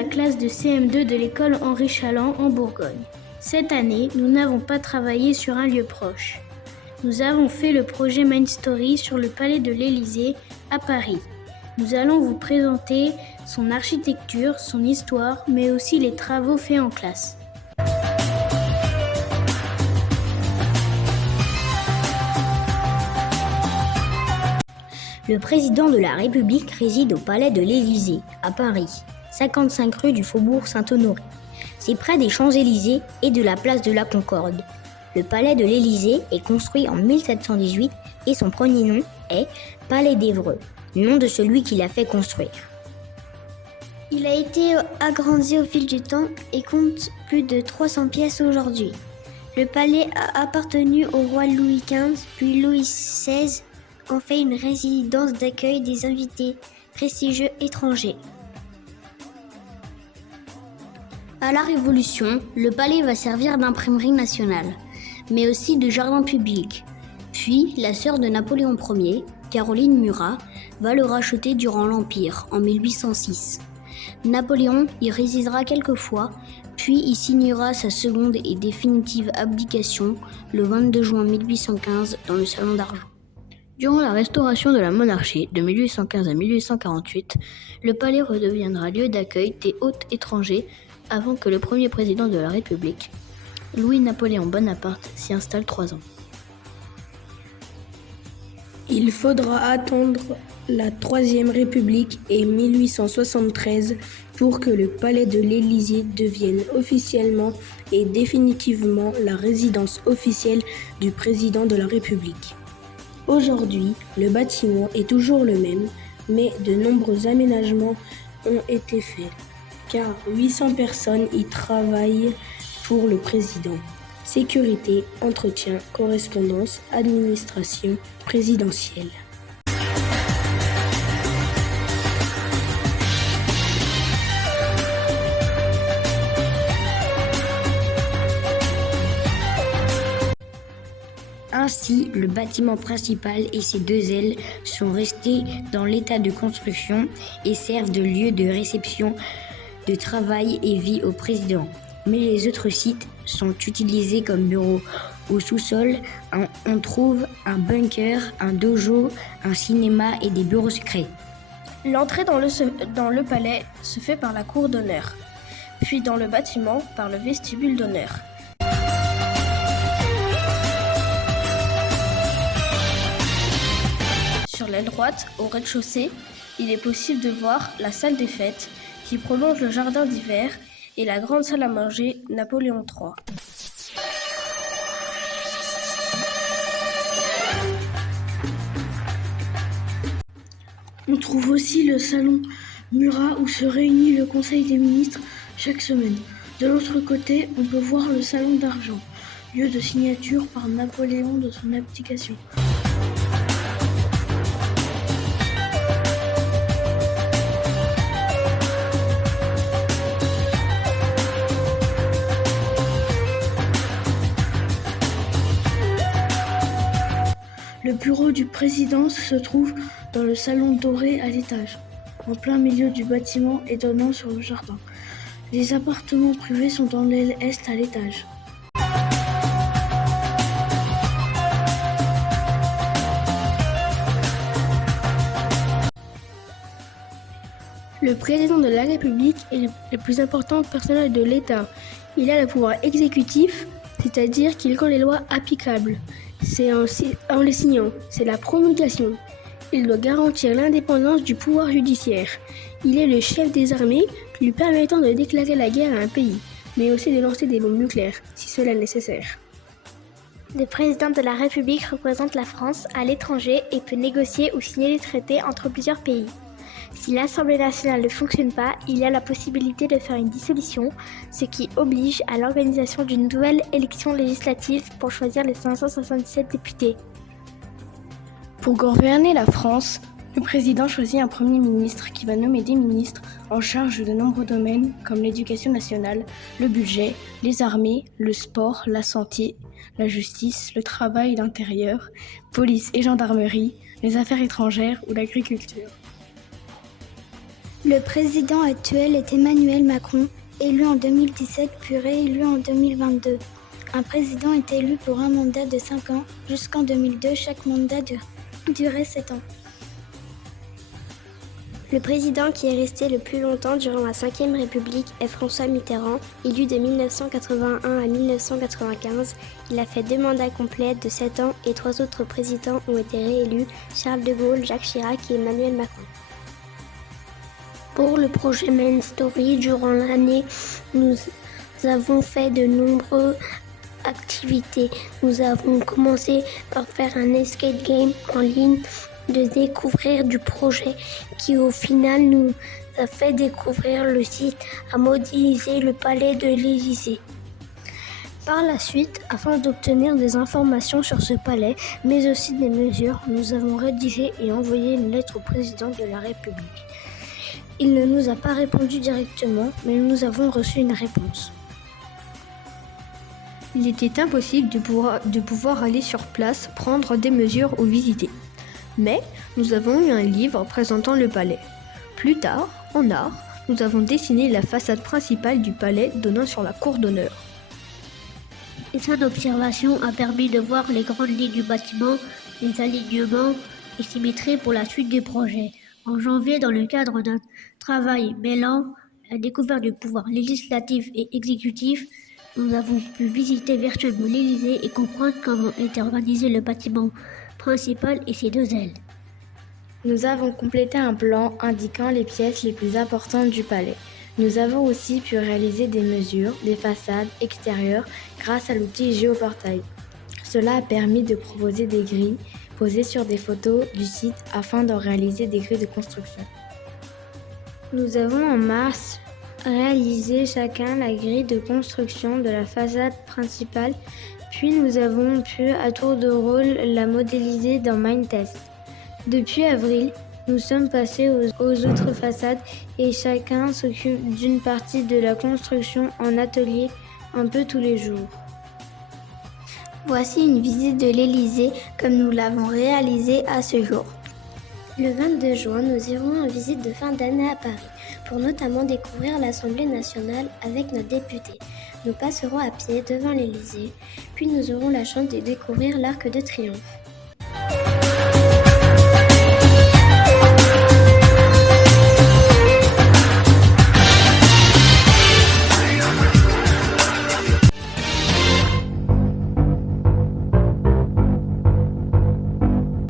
la classe de CM2 de l'école Henri Chaland en Bourgogne. Cette année, nous n'avons pas travaillé sur un lieu proche. Nous avons fait le projet Main Story sur le palais de l'Élysée à Paris. Nous allons vous présenter son architecture, son histoire, mais aussi les travaux faits en classe. Le président de la République réside au palais de l'Élysée, à Paris, 55 rue du Faubourg Saint-Honoré. C'est près des Champs-Élysées et de la place de la Concorde. Le palais de l'Élysée est construit en 1718 et son premier nom est Palais d'Évreux, nom de celui qui l'a fait construire. Il a été agrandi au fil du temps et compte plus de 300 pièces aujourd'hui. Le palais a appartenu au roi Louis XV, puis Louis XVI en fait une résidence d'accueil des invités prestigieux étrangers. À la Révolution, le palais va servir d'imprimerie nationale, mais aussi de jardin public. Puis, la sœur de Napoléon Ier, Caroline Murat, va le racheter durant l'Empire, en 1806. Napoléon y résidera quelques fois, puis y signera sa seconde et définitive abdication le 22 juin 1815 dans le Salon d'Argent. Durant la restauration de la monarchie de 1815 à 1848, le palais redeviendra lieu d'accueil des hôtes étrangers avant que le premier président de la République, Louis-Napoléon Bonaparte, s'y installe 3 ans. Il faudra attendre la Troisième République et 1873 pour que le palais de l'Élysée devienne officiellement et définitivement la résidence officielle du président de la République. Aujourd'hui, le bâtiment est toujours le même, mais de nombreux aménagements ont été faits, car 800 personnes y travaillent pour le président. Sécurité, entretien, correspondance, administration présidentielle. Ainsi, le bâtiment principal et ses 2 ailes sont restés dans l'état de construction et servent de lieu de réception, de travail et vie au président. Mais les autres sites sont utilisés comme bureaux. Au sous-sol, on trouve un bunker, un dojo, un cinéma et des bureaux secrets. L'entrée dans le palais se fait par la cour d'honneur, puis dans le bâtiment par le vestibule d'honneur. Sur l'aile droite, au rez-de-chaussée, il est possible de voir la salle des fêtes qui prolonge le jardin d'hiver et la grande salle à manger Napoléon III. On trouve aussi le salon Murat où se réunit le Conseil des ministres chaque semaine. De l'autre côté, on peut voir le Salon d'Argent, lieu de signature par Napoléon de son abdication. Le bureau du président se trouve dans le salon doré à l'étage, en plein milieu du bâtiment et donnant sur le jardin. Les appartements privés sont dans l'aile est à l'étage. Le président de la République est le plus important personnage de l'État. Il a le pouvoir exécutif, c'est-à-dire qu'il rend les lois applicables. C'est en les signant, c'est la promulgation. Il doit garantir l'indépendance du pouvoir judiciaire. Il est le chef des armées, lui permettant de déclarer la guerre à un pays, mais aussi de lancer des bombes nucléaires, si cela est nécessaire. Le président de la République représente la France à l'étranger et peut négocier ou signer des traités entre plusieurs pays. Si l'Assemblée nationale ne fonctionne pas, il y a la possibilité de faire une dissolution, ce qui oblige à l'organisation d'une nouvelle élection législative pour choisir les 577 députés. Pour gouverner la France, le président choisit un premier ministre qui va nommer des ministres en charge de nombreux domaines comme l'éducation nationale, le budget, les armées, le sport, la santé, la justice, le travail, l'intérieur, police et gendarmerie, les affaires étrangères ou l'agriculture. Le président actuel est Emmanuel Macron, élu en 2017 puis réélu en 2022. Un président est élu pour un mandat de 5 ans. Jusqu'en 2002, chaque mandat durait 7 ans. Le président qui est resté le plus longtemps durant la Ve République est François Mitterrand, élu de 1981 à 1995. Il a fait 2 mandats complets de 7 ans et 3 autres présidents ont été réélus, Charles de Gaulle, Jacques Chirac et Emmanuel Macron. Pour le projet Main Story, durant l'année, nous avons fait de nombreuses activités. Nous avons commencé par faire un escape game en ligne, de découvrir du projet qui au final nous a fait découvrir le site à modéliser le palais de l'Élysée. Par la suite, afin d'obtenir des informations sur ce palais, mais aussi des mesures, nous avons rédigé et envoyé une lettre au président de la République. Il ne nous a pas répondu directement, mais nous avons reçu une réponse. Il était impossible de pouvoir aller sur place, prendre des mesures ou visiter. Mais nous avons eu un livre présentant le palais. Plus tard, en art, nous avons dessiné la façade principale du palais donnant sur la cour d'honneur. Et cette observation a permis de voir les grandes lignes du bâtiment, les alignements et symétries pour la suite du projet. En janvier, dans le cadre d'un travail mêlant la découverte du pouvoir législatif et exécutif, nous avons pu visiter virtuellement l'Élysée et comprendre comment était organisé le bâtiment principal et ses 2 ailes. Nous avons complété un plan indiquant les pièces les plus importantes du palais. Nous avons aussi pu réaliser des mesures des façades extérieures grâce à l'outil Géoportail. Cela a permis de proposer des grilles posées sur des photos du site afin de réaliser des grilles de construction. Nous avons en mars réalisé chacun la grille de construction de la façade principale, puis nous avons pu à tour de rôle la modéliser dans Mindtest. Depuis avril, nous sommes passés aux autres façades et chacun s'occupe d'une partie de la construction en atelier un peu tous les jours. Voici une visite de l'Élysée comme nous l'avons réalisée à ce jour. Le 22 juin, nous irons en visite de fin d'année à Paris pour notamment découvrir l'Assemblée nationale avec nos députés. Nous passerons à pied devant l'Élysée, puis nous aurons la chance de découvrir l'Arc de Triomphe.